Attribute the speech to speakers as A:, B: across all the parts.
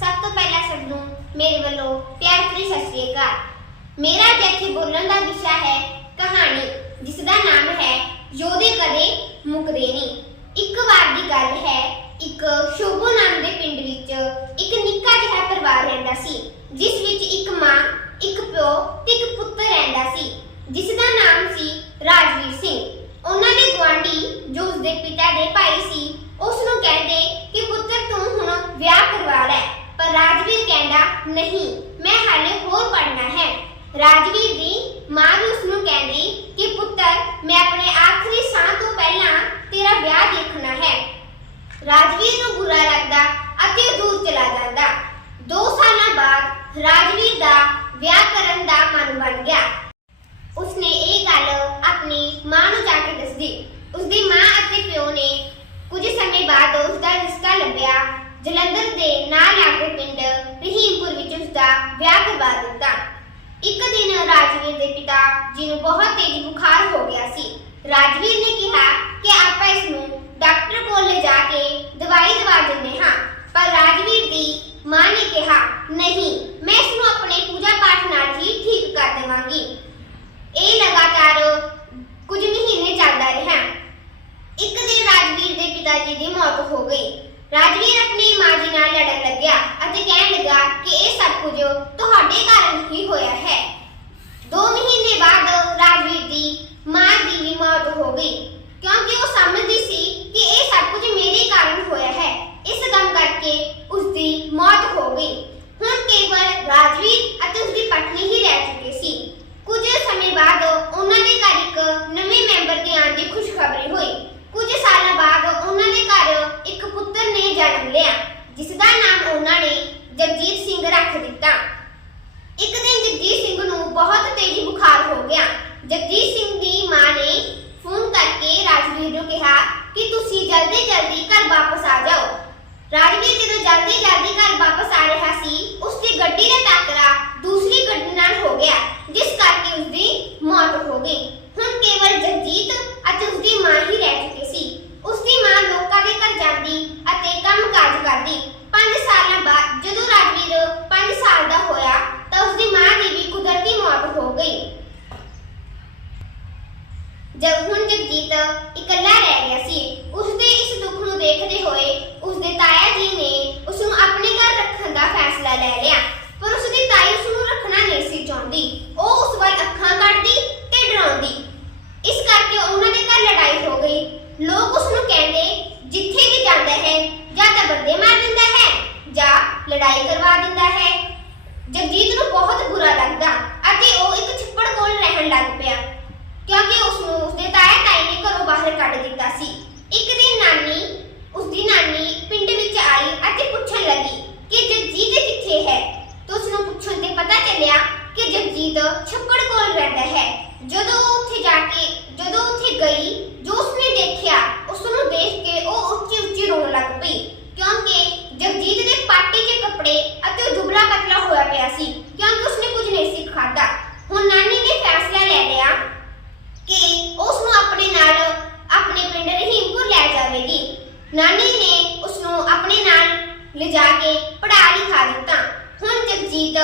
A: ਸਭ ਤੋਂ ਪਹਿਲਾਂ ਸਭ ਨੂੰ ਮੇਰੇ ਵੱਲੋਂ ਪਿਆਰ ਭਰੀ ਸਤਿ ਸ੍ਰੀ ਅਕਾਲ। ਮੇਰਾ ਅੱਜ ਇੱਥੇ ਬੋਲਣ ਦਾ ਵਿਸ਼ਾ ਹੈ ਕਹਾਣੀ ਜਿਸ ਦਾ ਨਾਮ ਹੈ, ਯੋਧੇ ਕਦੇ ਮੁੱਕਦੇ ਨਹੀਂ। ਇੱਕ ਵਾਰ ਦੀ ਗੱਲ ਹੈ ਇੱਕ ਸ਼ੋਭੂ ਨਾਮ ਦੇ ਪਿੰਡ ਵਿੱਚ ਇੱਕ ਨਿੱਕਾ ਜਿਹਾ ਪਰਿਵਾਰ ਰਹਿੰਦਾ ਸੀ ਜਿਸ ਵਿੱਚ ਇੱਕ ਮਾਂ ਇੱਕ ਪਿਓ ਤੇ ਇੱਕ ਪੁੱਤਰ ਰਹਿੰਦਾ ਸੀ ਜਿਸ ਦਾ ਨਾਮ ਸੀ ਰਾਜਵੀਰ ਸਿੰਘ ਉਹਨਾਂ ਦੇ ਗੁਆਂਢੀ ਜੋ ਉਸਦੇ ਪਿਤਾ ਦੇ ਭਾਈ ਸੀ ਉਸ ਨੂੰ ਕਹਿੰਦੇ ਕਿ ਪੁੱਤਰ ਤੂੰ ਹੁਣ ਵਿਆਹ ਕਰਵਾ ਲੈ ਪਰ ਰਾਜਵੀਰ ਕਹਿੰਦਾ ਨਹੀਂ, ਮੈਂ ਹਾਲੇ ਹੋਰ ਪੜ੍ਹਨਾ ਹੈ। ਰਾਜਵੀਰ ਦੀ ਮਾਂ ਵੀ ਉਸ ਨੂੰ ਕਹਿੰਦੀ ਕਿ ਪੁੱਤਰ, ਮੈਂ ਆਪਣੇ ਆਖਰੀ ਸਾਹ ਤੋਂ ਪਹਿਲਾਂ ਤੇਰਾ ਵਿਆਹ ਦੇਖਣਾ ਹੈ। ਰਾਜਵੀਰ ਨੂੰ ਬੁਰਾ ਲੱਗਦਾ ਅਤੇ ਦੂਰ ਚਲਾ ਜਾਂਦਾ। 2 ਸਾਲਾਂ ਬਾਅਦ ਰਾਜਵੀਰ ਦਾ ਵਿਆਹ ਕਰਨ ਦਾ ਮਨ ਬਣ ਗਿਆ। ਉਸਨੇ ਇਹ ਗੱਲ ਆਪਣੀ ਮਾਂ ਨੂੰ ਜਾ ਕੇ ਦੱਸੀ। ਉਸਦੀ ਮਾਂ ਅਤੇ ਪਿਓ ਨੇ ਕੁਝ ਸਮੇਂ ਬਾਅਦ ਉਸਦਾ ਰਿਸ਼ਤਾ ਲੱਭਿਆ ਜਲੰਧਰ ਦੇ ਨਾਲ ਲਾਗੇ ਪਿੰਡ ਰਹੀਮਪੁਰ ਵਿੱਚ ਉਸਦਾ ਵਿਆਹ ਕਰਵਾ ਦਿੱਤਾ। ਇੱਕ ਦਿਨ ਰਾਜਵੀਰ ਦੇ ਪਿਤਾ ਜੀ ਨੂੰ ਬਹੁਤ ਤੇਜ਼ ਬੁਖਾਰ ਹੋ ਗਿਆ ਸੀ, ਰਾਜਵੀਰ ਨੇ ਕਿਹਾ ਕਿ ਆਪਾਂ ਇਸ ਨੂੰ ਡਾਕਟਰ ਕੋਲ ਲੈ ਜਾ ਕੇ ਦਵਾਈ ਦਵਾ ਦਿੰਦੇ ਹਾਂ। ਪਰ ਰਾਜਵੀਰ ਦੀ ਮਾਂ ਨੇ ਕਿਹਾ, ਨਹੀਂ, ਮੈਂ ਇਸ ਨੂੰ ਆਪਣੇ ਪੂਜਾ ਪਾਠ ਨਾਲ ਹੀ ਠੀਕ ਕਰ ਦੇਵਾਂਗੀ ਇਹ ਲਗਾਤਾਰ ਕੁਝ ਮਹੀਨੇ ਚੱਲਦਾ ਰਿਹਾ ਇੱਕ ਦਿਨ ਰਾਜਵੀਰ ਦੇ ਪਿਤਾ ਜੀ ਦੀ ਮੌਤ ਹੋ ਗਈ ਰਾਜਵੀਰ ਆਪਣੀ ਮਾਂ ਜੀ ਨਾਲ ਲੜਨ ਲੱਗਿਆ ਅਤੇ ਕਹਿਣ ਲੱਗਾ ਕਿ ਇਹ ਸਭ ਕੁਝ ਤੁਹਾਡੇ ਕਾਰਨ ਹੀ ਹੋਇਆ ਹੈ 2 ਮਹੀਨੇ ਬਾਅਦ ਰਾਜਵੀਰ ਦੀ ਮਾਂ ਦੀ ਵੀ ਮੌਤ ਹੋ ਗਈ ਕਿਉਂਕਿ ਉਹ ਸਮਝਦੀ ਸੀ ਕਿ ਇਹ ਸਭ ਕੁਝ ਮੇਰੇ ਕਾਰਨ ਹੋਇਆ ਹੈ ਇਸ ਕੰਮ ਕਰਕੇ ਉਸ ਦੀ ਮੌਤ ਹੋ ਗਈ ਹੁਣ ਕੇਵਲ ਰਾਜਵੀਰ ਅਤੇ ਉਸਦੀ ਪਤਨੀ ਹੀ ਰਹਿ ਚੁੱਕੇ ਸੀ। ਕੁਝ ਸਮੇਂ ਬਾਅਦ ਉਹਨਾਂ ਦੇ ਘਰ ਇੱਕ ਨਵੇਂ ਮੈਂਬਰ ਦੇ ਆਉਣ ਦੀ ਖੁਸ਼ਖਬਰੀ ਹੋਈ। ਕੁਝ ਸਾਲਾਂ ਬਾਅਦ ਉਹਨਾਂ ਦੇ ਘਰ ਇੱਕ ਪੁੱਤਰ ਨੇ ਜਨਮ ਲਿਆ, ਜਿਸ ਦਾ ਨਾਮ ਉਹਨਾਂ ਨੇ ਜਗਜੀਤ ਸਿੰਘ ਰੱਖ ਦਿੱਤਾ। ਇੱਕ ਦਿਨ ਜਗਜੀਤ ਸਿੰਘ ਨੂੰ ਬਹੁਤ ਤੇਜ਼ ਬੁਖਾਰ ਹੋ ਗਿਆ। ਜਗਜੀਤ ਸਿੰਘ ਦੀ ਮਾਂ ਨੇ ਫੋਨ ਕਰਕੇ ਰਾਜਵੀਰ ਨੂੰ ਕਿਹਾ ਕਿ ਤੁਸੀਂ ਜਲਦੀ ਜਲਦੀ ਘਰ ਵਾਪਸ ਆ ਜਾਓ ਰਾਜਵੀਰ ਜਦੋਂ ਜਲਦੀ ਜਲਦੀ ਘਰ ਵਾਪਸ ਆ ਰਿਹਾ ਸੀ ਉਸ ਦੀ ਗੱਡੀ ਦਾ ਟੱਕਰਾ ਦੂਸਰੀ ਗੱਡੀ ਨਾਲ ਹੋ ਗਿਆ ਜਿਸ ਕਰਕੇ ਉਸ ਦੀ ਮੌਤ ਹੋ ਗਈ ਹੁਣ ਕੇਵਲ ਜਗਜੀਤ ਅਤੇ ਉਸ ਦੀ ਮਾਂ ਹੀ ਰਹਿ ਚੁੱਕੇ ਸੀ ਉਸ ਦੀ ਮਾਂ ਲੋਕਾਂ ਦੇ ਘਰ ਜਾਂਦੀ ਅਤੇ ਕੰਮ-ਕਾਜ ਕਰਦੀ 5 ਸਾਲਾਂ ਬਾਅਦ ਜਦੋਂ ਰਾਜਵੀਰ 5 ਸਾਲ ਦਾ ਹੋਇਆ ਤਾਂ ਉਸ ਦੀ ਮਾਂ ਦੀ ਵੀ ਕੁਦਰਤੀ ਮੌਤ ਹੋ ਗਈ ਜਦ ਹੁਣ ਜਗਜੀਤ ਇਕੱਲਾ ਰਹਿ ਗਿਆ ਸੀ ਉਸ ਦੇ ਇਸ ਦੁੱਖ ਨੂੰ ਦੇਖਦੇ ਹੋਏ ਉਸ ਦੇ ਤਾਇਆ ਜੀ ਨੇ ਉਸ ਨੂੰ ਆਪਣੇ ਘਰ ਰੱਖਣ ਦਾ ਫੈਸਲਾ ਲੈ ਲਿਆ ਪਰ ਉਸ ਦੀ ਤਾਈ ਉਸ ਨੂੰ ਰੱਖਣਾ ਨਹੀਂ ਸੀ ਚਾਹੁੰਦੀ ਉਹ ਉਸ ਵੱਲ ਅੱਖਾਂ ਕੱਢਦੀ ਤੇ ਡਰਾਉਂਦੀ ਇਸ ਕਰਕੇ ਉਹਨਾਂ ਦੇ ਘਰ ਲੜਾਈ ਹੋ ਗਈ ਲੋਕ ਉਸ ਨੂੰ ਕਹਿੰਦੇ ਜਿੱਥੇ ਵੀ ਜਾਂਦਾ ਹੈ, ਜਾਂ ਤਾਂ ਬੰਦੇ ਮਾਰ ਦਿੰਦਾ ਹੈ, ਜਾਂ ਲੜਾਈ ਕਰਵਾ ਦਿੰਦਾ ਹੈ। ਜਗਜੀਤ ਨੂੰ ਬਹੁਤ ਬੁਰਾ ਲੱਗਦਾ ਅਤੇ ਉਹ ਇੱਕ ਛੱਪੜ ਕੋਲ ਰਹਿਣ ਲੱਗ ਪਿਆ, ਕਿਉਂਕਿ ਉਸ ਨੂੰ ਉਸਦੇ ਤਾਇਆ ਤਾਈ ਨੇ ਘਰੋਂ ਬਾਹਰ ਕੱਢ ਦਿੱਤਾ ਸੀ। ਇੱਕ ਦਿਨ ਨਾਨੀ, ਉਸਦੀ ਨਾਨੀ ਪਿੰਡ ਵਿੱਚ ਆਈ ਅਤੇ ਪੁੱਛਣ ਲੱਗੀ ਕਿ ਜਗਜੀਤ ਕਿੱਥੇ ਹੈ? ਤਾਂ ਉਸ ਨੂੰ ਪੁੱਛਣ ਤੇ ਪਤਾ ਚੱਲਿਆ ਕਿ ਜਗਜੀਤ ਛੱਪੜ ਕੋਲ ਰਹਿੰਦਾ ਹੈ। ਜਦੋਂ ਉੱਥੇ ਜਾ ਕੇ, ਜਦੋਂ ਉੱਥੇ ਗਈ, ਜੋ ਉਸਨੇ ਦੇਖਿਆ ਉਸ ਨੂੰ ਦੇਖ ਕੇ ਉਹ ਉੱਚੀ ਉੱਚੀ ਰੋਣ ਲੱਗ ਪਈ। ਕਿਉਂਕਿ ਜਗਜੀਤ ਦੇ ਪਾਟੇ ਦੇ ਕੱਪੜੇ ਅਤੇ ਦੁਬਲਾ ਪਤਲਾ ਹੋਇਆ ਪਿਆ ਸੀ, ਕਿਉਂਕਿ ਉਸਨੇ ਕੁਝ ਨਹੀਂ ਸੀ ਖਾਧਾ। ਹੁਣ ਨਾਨੀ ਨੇ ਫੈਸਲਾ ਲੈ ਲਿਆ ਕਿ ਉਸ ਨੂੰ ਆਪਣੇ ਨਾਲ, ਆਪਣੇ ਪਿੰਡ ਰਹੀਮਪੁਰ ਲੈ ਜਾਵੇਗੀ। ਨਾਨੀ ਨੇ ਉਸ ਨੂੰ ਆਪਣੇ ਨਾਲ ਲਿਜਾ ਕੇ ਪੜ੍ਹਾ ਲਿਖਾ ਦਿੱਤਾ। ਹੁਣ ਜਗਜੀਤ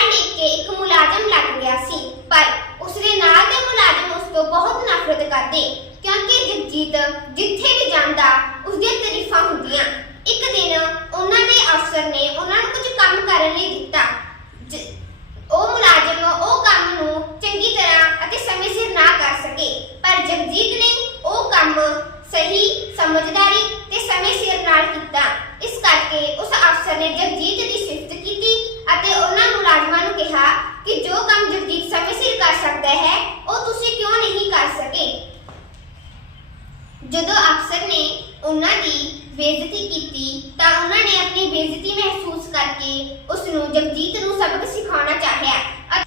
A: ਪੜ੍ਹ ਲਿਖ ਕੇ ਇੱਕ ਮੁਲਾਜ਼ਮ ਲੱਗ ਗਿਆ ਸੀ, ਪਰ ਉਸ ਨਾਲ ਦੇ ਮੁਲਾਜ਼ਮ ਉਸ ਤੋਂ ਬਹੁਤ ਨਫ਼ਰਤ ਕਰਦੇ, ਕਿਉਂਕਿ ਜਗਜੀਤ ਜਿੱਥੇ ਵੀ ਜਾਂਦਾ ਉਸ ਤਾਰੀਫਾਂ ਹੁੰਦੀਆਂ। ਇੱਕ ਦਿਨ ਉਹਨਾਂ ਦੇ ਅਫਸਰ ਨੇ ਉਹਨਾਂ ਨੂੰ ਕੁਝ ਕੰਮ ਕਰਨ ਲਈ ਦਿੱਤਾ। ਉਹ ਮੁਲਾਜ਼ਮ ਉਹ ਕੰਮ ਨੂੰ ਚੰਗੀ ਤਰ੍ਹਾਂ ਅਤੇ ਸਮੇਂ ਸਿਰ ਨਾ ਕਰ ਸਕੇ, ਪਰ ਜਗਜੀਤ ਨੇ ਉਹ ਕੰਮ ਸਹੀ, ਸਮਝਦਾਰੀ ਤੇ ਸਮੇਂ ਸਿਰ ਨਾਲ ਕੀਤਾ। ਇਸ ਕਰਕੇ ਉਸ ਅਫਸਰ ਨੇ ਜਗਜੀਤ ਦੀ ਸਿਫਤ ਕੀਤੀ ਅਤੇ ਉਹਨਾਂ ਮੁਲਾਜ਼ਮਾਂ ਨੂੰ ਕਿਹਾ ਕਿ ਜੋ ਕੰਮ ਜਗਜੀਤ ਸਮੇਂ ਸਿਰ ਕਰ ਸਕਦਾ ਹੈ, ਉਹ ਤੁਸੀਂ ਕਿਉਂ ਨਹੀਂ ਕਰ ਸਕੇ? ਜਦੋਂ ਅਫਸਰ ਨੇ ਉਹਨਾਂ ਦੀ ਬੇਇੱਜ਼ਤੀ ਕੀਤੀ, ਤਾਂ ਉਹਨਾਂ ਨੇ ਆਪਣੀ ਬੇਇੱਜ਼ਤੀ ਮਹਿਸੂਸ ਕਰਕੇ ਉਸ ਨੂੰ ਜਗਜੀਤ ਨੂੰ ਸਬਕ ਸਿਖਾਉਣਾ ਚਾਹਿਆ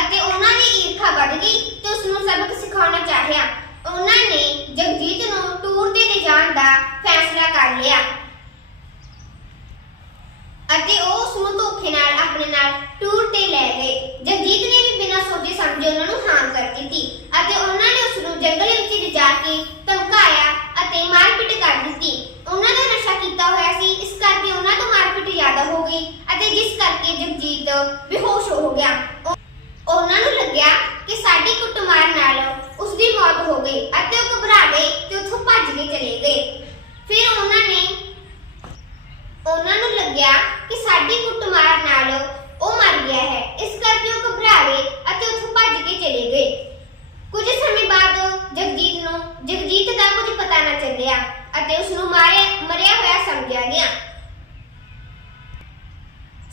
A: ਅਤੇ ਉਹਨਾਂ ਦੀ ਈਰਖਾ ਵੱਧ ਗਈ ਤੇ ਉਸ ਨੂੰ ਸਬਕ ਸਿਖਾਉਣਾ ਚਾਹਿਆ। ਉਹਨਾਂ ਨੇ ਜਗਜੀਤ ਨੂੰ ਟੂਰ ਤੇ ਲਿਜਾਣ ਦਾ ਫੈਸਲਾ ਕਰ ਲਿਆ ਅਤੇ ਉਹ ਉਸ ਨੂੰ ਧੋਖੇ ਨਾਲ ਆਪਣੇ ਨਾਲ ਟੂਰ ਤੇ ਲੈ ਗਏ ਜਗਜੀਤ ਨੇ ਵੀ ਬਿਨਾਂ ਸੋਚੇ ਉਹਨਾਂ ਨੂੰ ਹਾਂ ਕਰ ਦਿੱਤੀ ਅਤੇ ਉਹਨਾਂ ਨੇ ਉਸ ਨੂੰ ਜੰਗਲ ਵਿੱਚ ਲਿਜਾ ਕੇ ਧਮਕਾਇਆ ਅਤੇ ਮਾਰਪੀਟ ਕਰ ਦਿੱਤੀ। ਉਹਨਾਂ ਦਾ ਨਸ਼ਾ ਕੀਤਾ ਹੋਇਆ ਸੀ, ਇਸ ਕਰਕੇ ਉਹਨਾਂ ਤੋਂ ਮਾਰਪੀਟ ਜ਼ਿਆਦਾ ਹੋ ਗਈ ਅਤੇ ਜਿਸ ਕਰਕੇ ਜਗਜੀਤ ਬੇਹੋਸ਼ ਹੋ ਗਿਆ। ਉਹਨਾਂ ਨੂੰ ਲੱਗਿਆ ਕਿ ਸਾਡੀ ਕੁੱਟਮਾਰ ਨਾਲ ਉਸ ਦੀ ਮੌਤ ਹੋ ਗਈ ਅਤੇ ਉਹ ਘਬਰਾ ਗਏ ਤੇ ਉੱਥੋਂ ਭੱਜ ਕੇ ਚਲੇ ਗਏ ਫਿਰ ਉਹਨਾਂ ਨੇ ਉਹਨਾਂ ਨੂੰ ਲੱਗਿਆ ਕਿ ਸਾਡੀ ਕੁੱਟਮਾਰ ਨਾਲ ਉਹ ਮਰ ਗਿਆ ਹੈ ਇਸ ਕਰਕੇ ਉਹ ਘਬਰਾ ਗਏ ਅਤੇ ਉੱਥੋਂ ਭੱਜ ਕੇ ਚਲੇ ਗਏ ਕੁਝ ਸਮੇਂ ਬਾਅਦ ਜਗਜੀਤ ਨੂੰ ਜਗਜੀਤ ਦਾ ਕੁਝ ਪਤਾ ਨਾ ਚੱਲਿਆ ਅਤੇ ਉਸ ਨੂੰ ਮਾਰਿਆ ਮਰਿਆ ਹੋਇਆ ਸਮਝਿਆ ਗਿਆ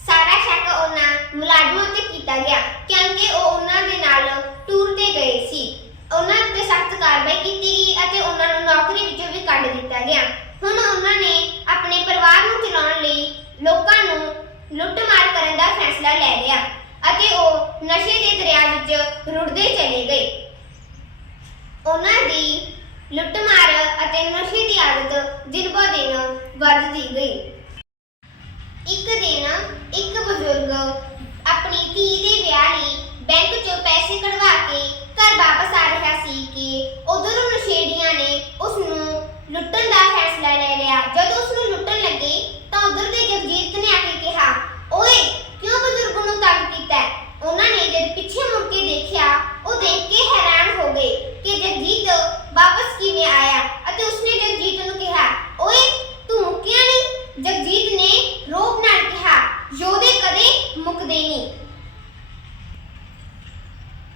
A: ਸਾਰਾ ਸ਼ੱਕ ਉਹਨਾਂ ਮੁਲਾਜ਼ਮਾਂ ਉੱਤੇ ਗਿਆ ਕਿਉਂਕਿ ਉਹ ਉਹਨਾਂ ਦੇ ਨਾਲ ਟੂਰ ਤੇ ਗਏ ਸੀ। ਉਹਨਾਂ ਉੱਤੇ ਸਖਤ ਕਾਰਵਾਈ ਕੀਤੀ ਗਈ ਅਤੇ ਉਹਨਾਂ ਨੂੰ ਨੌਕਰੀ ਵਿੱਚੋਂ ਵੀ ਕੱਢ ਦਿੱਤਾ ਗਿਆ। ਹੁਣ ਉਹਨਾਂ ਨੇ ਆਪਣੇ ਪਰਿਵਾਰ ਨੂੰ ਚਲਾਉਣ ਲਈ ਲੋਕਾਂ ਨੂੰ ਲੁੱਟਮਾਰ ਕਰਨ ਦਾ ਫੈਸਲਾ ਲੈ ਲਿਆ ਅਤੇ ਉਹ ਨਸ਼ੇ ਦੇ ਦਰਿਆ ਵਿੱਚ ਰੁੜਦੇ ਚਲੇ ਗਏ। ਉਹਨਾਂ ਦੀ ਲੁੱਟਮਾਰ ਅਤੇ ਨਸ਼ੇ ਦੀ ਆਦਤ ਦਿਨ ਬ ਦਿਨ ਵੱਧਦੀ ਗਈ। ਇੱਕ ਦਿਨ ਇੱਕ ਬਜ਼ੁਰਗ ਧੀ ਦੇ ਵਿਆਹ ਲਈ ਬੈਂਕ 'ਚੋਂ ਪੈਸੇ ਕਢਵਾ ਕੇ ਘਰ ਵਾਪਸ ਆ ਰਿਹਾ ਸੀ ਕਿ ਉਧਰੋਂ ਨਸ਼ੇੜੀਆਂ ਨੇ ਉਸ ਨੂੰ ਲੁੱਟਣ ਦਾ ਫੈਸਲਾ ਲੈ ਲਿਆ। ਜਦੋਂ ਉਸ ਨੂੰ ਲੁੱਟਣ ਲੱਗੇ ਤਾਂ ਉਧਰ ਦੇ ਜਗਜੀਤ ਨੇ ਆ ਕੇ ਕਿਹਾ ਓਏ ਕਿਉਂ ਬਜ਼ੁਰਗ ਨੂੰ ਤੰਗ ਕੀਤਾ ਹੈ?" ਉਹਨਾਂ ਨੇ ਜਦ ਪਿੱਛੇ ਮੁੜ ਕੇ ਦੇਖਿਆ ਉਹ ਦੇਖ ਕੇ ਹੈਰਾਨ ਹੋ ਗਏ ਕਿ ਜਗਜੀਤ ਵਾਪਸ ਕਿਵੇਂ ਆਇਆ ਅਤੇ ਉਸਨੇ ਜਗਜੀਤ ਨੂੰ ਕਿਹਾ ਓਏ ਤੂੰ ਮੁੱਕਿਆ ਨਹੀਂ ਜਗਜੀਤ ਨੇ ਰੋਬ ਨਾਲ ਕਿਹਾ ਯੋਧੇ ਕਦੇ ਮੁੱਕਦੇ ਨਹੀਂ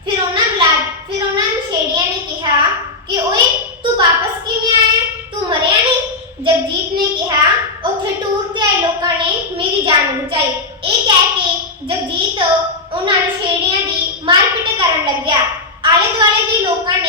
A: ਫਿਰ ਉਹਨਾਂ ਬਲਾਦ ਫਿਰ ਉਹਨਾਂ ਨਸ਼ੇੜੀਆਂ ਨੇ ਕਿਹਾ ਕਿ ਓਏ ਤੂੰ ਵਾਪਸ ਕਿਵੇਂ ਆਇਆ ਤੂੰ ਮਰਿਆ ਨਹੀਂ ਜਗਜੀਤ ਨੇ ਕਿਹਾ, ਉੱਥੇ ਟੂਰ ਤੇ ਆਏ ਲੋਕਾਂ ਨੇ ਮੇਰੀ ਜਾਨ ਬਚਾਈ। ਇਹ ਕਹਿ ਕੇ ਜਗਜੀਤ ਉਹਨਾਂ ਨਸ਼ੇੜੀਆਂ ਦੀ ਮਾਰਪੀਟ ਕਰਨ ਲੱਗਿਆ। ਆਲੇ ਦੁਆਲੇ ਦੇ ਲੋਕਾਂ ਨੇ